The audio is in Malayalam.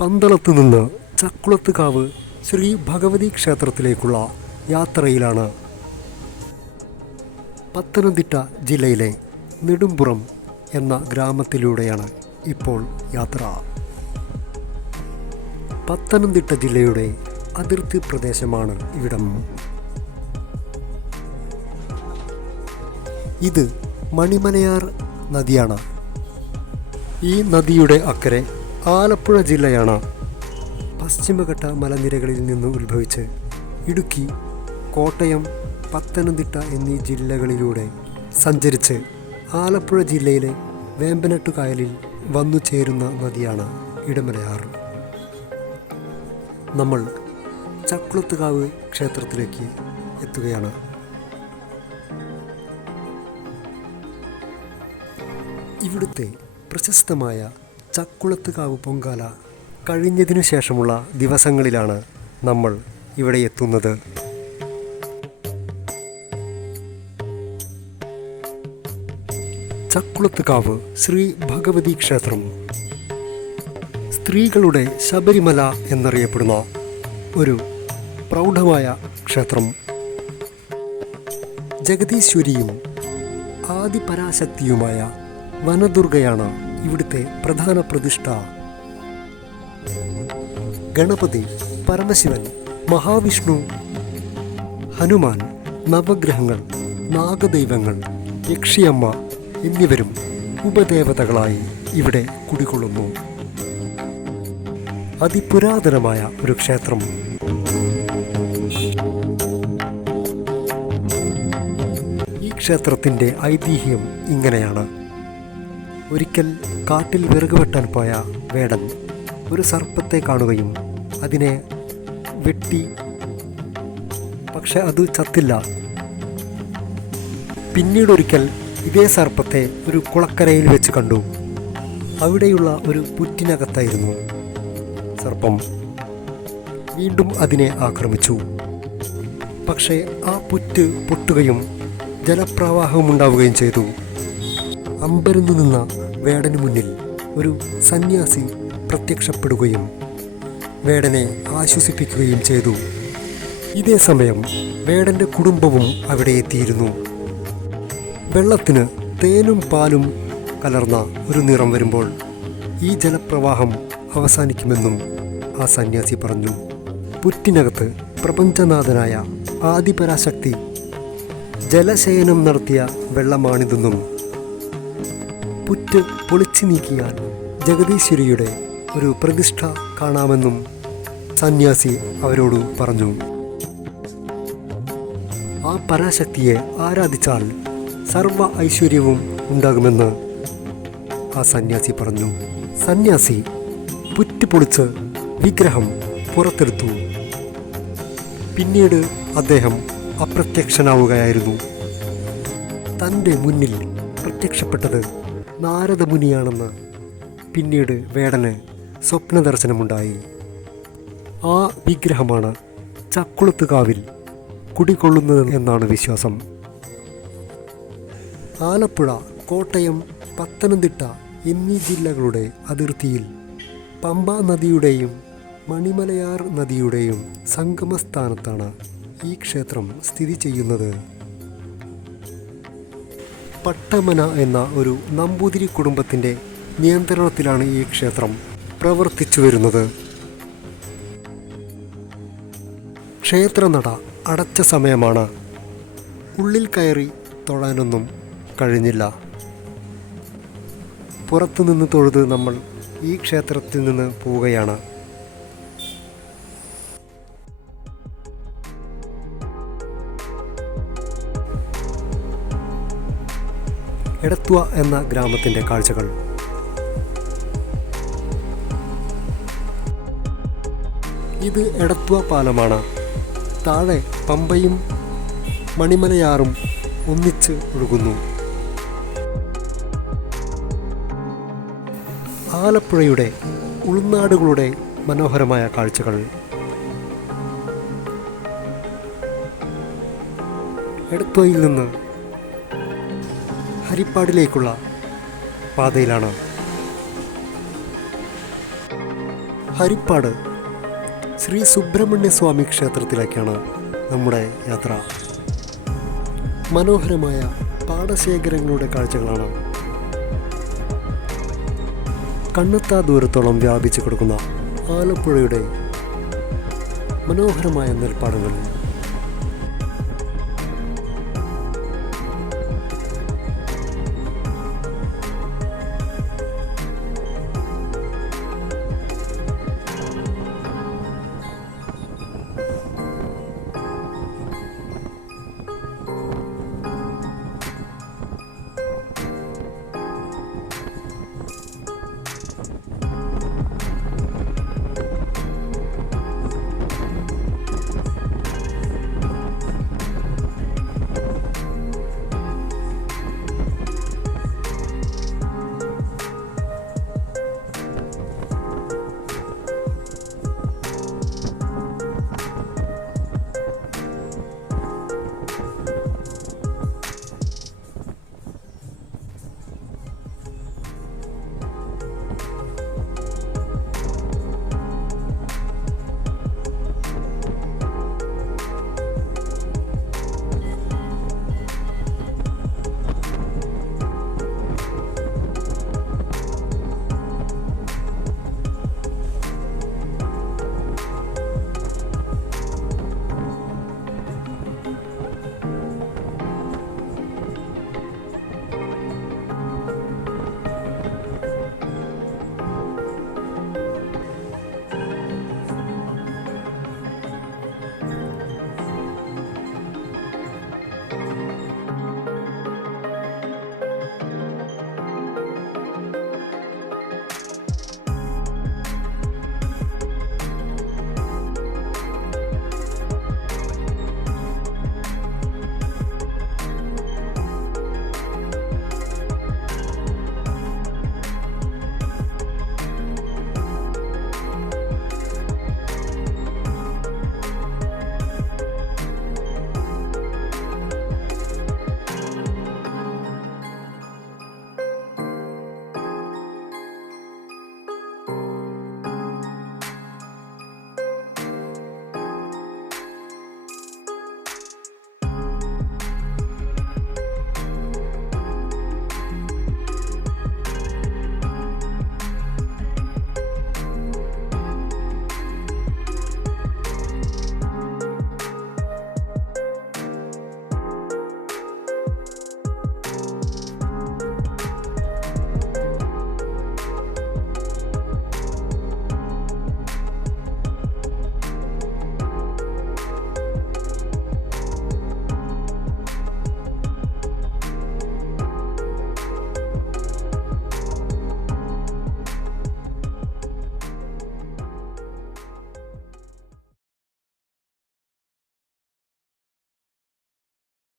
പന്തളത്ത് നിന്ന് ചക്കുളത്തുകാവ് ശ്രീ ഭഗവതി ക്ഷേത്രത്തിലേക്കുള്ള യാത്രയിലാണ്. പത്തനംതിട്ട ജില്ലയിലെ നെടുമ്പുറം എന്ന ഗ്രാമത്തിലൂടെയാണ് ഇപ്പോൾ യാത്ര. പത്തനംതിട്ട ജില്ലയുടെ അതിർത്തി പ്രദേശമാണ് ഇവിടം. ഇത് മണിമലയാർ നദിയാണ്. ഈ നദിയുടെ അക്കരെ ആലപ്പുഴ ജില്ലയാണ്. പശ്ചിമഘട്ട മലനിരകളിൽ നിന്ന് ഉത്ഭവിച്ച് ഇടുക്കി, കോട്ടയം, പത്തനംതിട്ട എന്നീ ജില്ലകളിലൂടെ സഞ്ചരിച്ച് ആലപ്പുഴ ജില്ലയിലെ വേമ്പനാട്ടുകായലിൽ വന്നു ചേരുന്ന നദിയാണ് ഇടമലയാർ. നമ്മൾ ചക്കുളത്തുകാവ് ക്ഷേത്രത്തിലേക്ക് എത്തുകയാണ്. ഇവിടുത്തെ പ്രശസ്തമായ ചക്കുളത്തുകാവ് പൊങ്കാല കഴിഞ്ഞതിനു ശേഷമുള്ള ദിവസങ്ങളിലാണ് നമ്മൾ ഇവിടെ എത്തുന്നത്. ചക്കുളത്തുകാവ് ശ്രീ ഭഗവതി ക്ഷേത്രം സ്ത്രീകളുടെ ശബരിമല എന്നറിയപ്പെടുന്ന ഒരു പ്രൗഢമായ ക്ഷേത്രം. ജഗദീശ്വരിയും ആദിപരാശക്തിയുമായ വനദുർഗയാണ് ഇവിടുത്തെ പ്രധാന പ്രതിഷ്ഠ. ഗണപതി, പരമശിവൻ, മഹാവിഷ്ണു, ഹനുമാൻ, നവഗ്രഹങ്ങൾ, നാഗദൈവങ്ങൾ, യക്ഷിയമ്മ എന്നിവരും ഉപദേവതകളായി ഇവിടെ കുടികൊള്ളുന്നു. അതിപുരാതനമായ ഒരു ക്ഷേത്രം. ഈ ക്ഷേത്രത്തിൻ്റെ ഐതിഹ്യം ഇങ്ങനെയാണ്. ഒരിക്കൽ കാട്ടിൽ വിറക് വെട്ടാൻ പോയ വേടൻ ഒരു സർപ്പത്തെ കാണുകയും അതിനെ വെട്ടി, പക്ഷെ അത് ചത്തില്ല. പിന്നീടൊരിക്കൽ ഇതേ സർപ്പത്തെ ഒരു കുളക്കരയിൽ വെച്ച് കണ്ടു. അവിടെയുള്ള ഒരു പുറ്റിനകത്തായിരുന്നു സർപ്പം. വീണ്ടും അതിനെ ആക്രമിച്ചു. പക്ഷേ ആ പുറ്റ് പൊട്ടുകയും ജലപ്രവാഹമുണ്ടാവുകയും ചെയ്തു. അമ്പരന്നു നിന്ന വേടന് മുന്നിൽ ഒരു സന്യാസി പ്രത്യക്ഷപ്പെടുകയും വേടനെ ആശ്വസിപ്പിക്കുകയും ചെയ്തു. ഇതേ സമയം വേടൻ്റെ കുടുംബവും അവിടെ എത്തിയിരുന്നു. വെള്ളത്തിന് തേനും പാലും കലർന്ന ഒരു നിറം വരുമ്പോൾ ഈ ജലപ്രവാഹം അവസാനിക്കുമെന്നും ആ സന്യാസി പറഞ്ഞു. പുറ്റിനകത്ത് പ്രപഞ്ചനാഥനായ ആദിപരാശക്തി ജലശയനം നടത്തിയ വെള്ളമാണിതെന്നും പുറ്റ് പൊളിച്ചു നീക്കിയാൽ ജഗദീശ്വരിയുടെ ഒരു പ്രതിഷ്ഠ കാണാമെന്നും സന്യാസി അവരോട് പറഞ്ഞു. ആ പരാശക്തിയെ ആരാധിച്ചാൽ സർവ ഐശ്വര്യവും ഉണ്ടാകുമെന്ന് ആ സന്യാസി പറഞ്ഞു. സന്യാസി പുറ്റ് പൊളിച്ച് വിഗ്രഹം പുറത്തെടുത്തു. പിന്നീട് അദ്ദേഹം അപ്രത്യക്ഷനാവുകയായിരുന്നു. തൻ്റെ മുന്നിൽ പ്രത്യക്ഷപ്പെട്ടത് നാരദമുനിയാണെന്ന് പിന്നീട് വേടന് സ്വപ്നദർശനമുണ്ടായി. ആ വിഗ്രഹമാണ് ചക്കുളത്തുകാവിൽ കുടികൊള്ളുന്നത് എന്നാണ് വിശ്വാസം. ആലപ്പുഴ, കോട്ടയം, പത്തനംതിട്ട എന്നീ ജില്ലകളുടെ അതിർത്തിയിൽ പമ്പാ നദിയുടെയും മണിമലയാർ നദിയുടെയും സംഗമസ്ഥാനത്താണ് ഈ ക്ഷേത്രം സ്ഥിതി ചെയ്യുന്നത്. പട്ടമന എന്ന ഒരു നമ്പൂതിരി കുടുംബത്തിൻ്റെ നിയന്ത്രണത്തിലാണ് ഈ ക്ഷേത്രം പ്രവർത്തിച്ചു വരുന്നത്. ക്ഷേത്രനട അടച്ച സമയമാണ്. ഉള്ളിൽ കയറി തൊഴാനൊന്നും കഴിഞ്ഞില്ല. പുറത്തുനിന്ന് തൊഴുത് നമ്മൾ ഈ ക്ഷേത്രത്തിൽ നിന്ന് പോവുകയാണ്. എടത്വ എന്ന ഗ്രാമത്തിൻ്റെ കാഴ്ചകൾ. ഇത് എടത്വ പാലമാണ്. താഴെ പമ്പയും മണിമലയാറും ഒന്നിച്ച് ഒഴുകുന്നു. ആലപ്പുഴയുടെ ഉൾനാടുകളുടെ മനോഹരമായ കാഴ്ചകൾ. എടത്വയിൽ നിന്ന് ഹരിപ്പാടിലേക്കുള്ള പാതയിലാണ്. ഹരിപ്പാട് ശ്രീ സുബ്രഹ്മണ്യ സ്വാമി ക്ഷേത്രത്തിലേക്കാണ് നമ്മുടെ യാത്ര. മനോഹരമായ പാടശേഖരങ്ങളുടെ കാഴ്ചകളാണ് കണ്ണെത്താ ദൂരത്തോളം വ്യാപിച്ചു കിടക്കുന്ന ആലപ്പുഴയുടെ മനോഹരമായ നെൽപ്പാടങ്ങളിൽ